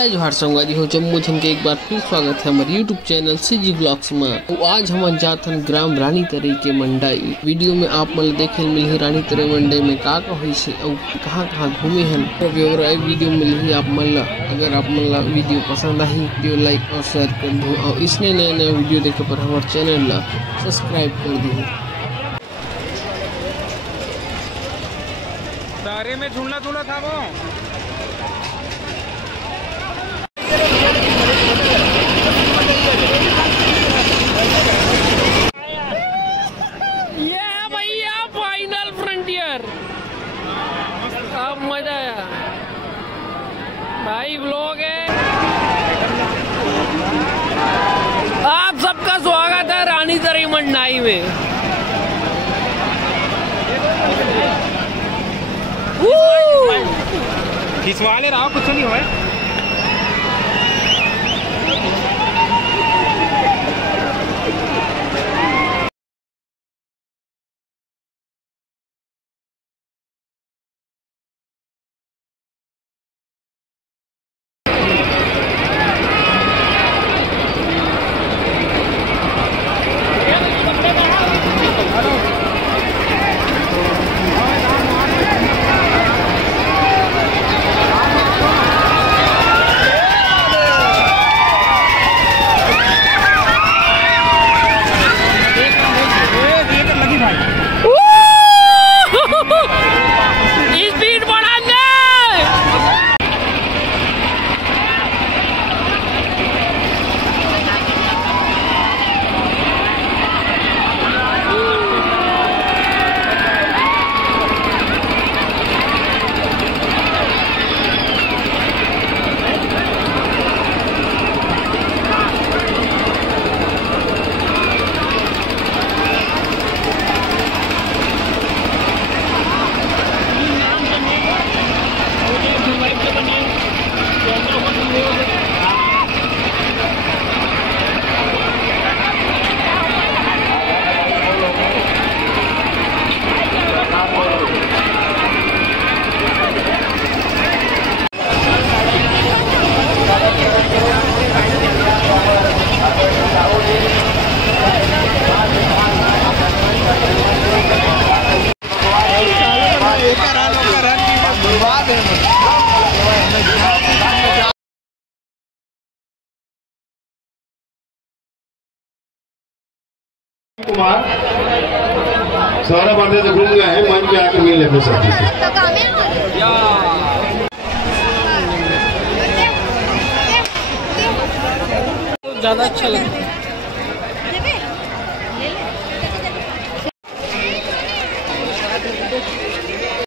जय जोहार संगवारी हो जम्मू झन के एक बार फिर स्वागत है हमारे यूट्यूब चैनल CG व्लॉग्स में। तो आज हम जाथन ग्राम रानीताrai के मंडाई। वीडियो में आप मन देखे मिली रानीताrai मंडाई में का हुई से और कहाँ घूमे हैं वीडियो में मिली आप मन। अगर आप मन वीडियो पसंद आई वीडियो लाइक और शेयर कर दो और इसने नया नया वीडियो देखे पर हमारे चैनल ला सब्सक्राइब कर दो। दायरे में झूलना झूला था वो। ये है भैया फाइनल फ्रंटियर। अब मजा आया भाई। व्लॉग है, आप सबका स्वागत है रानीताrai मंडाई में। खिंचवा ले रहा कुछ नहीं हुआ। कुमार सारा बातें तो घूम गए हैं, मंच पे आके मिल लेते साथी से। ज्यादा अच्छा लगता है।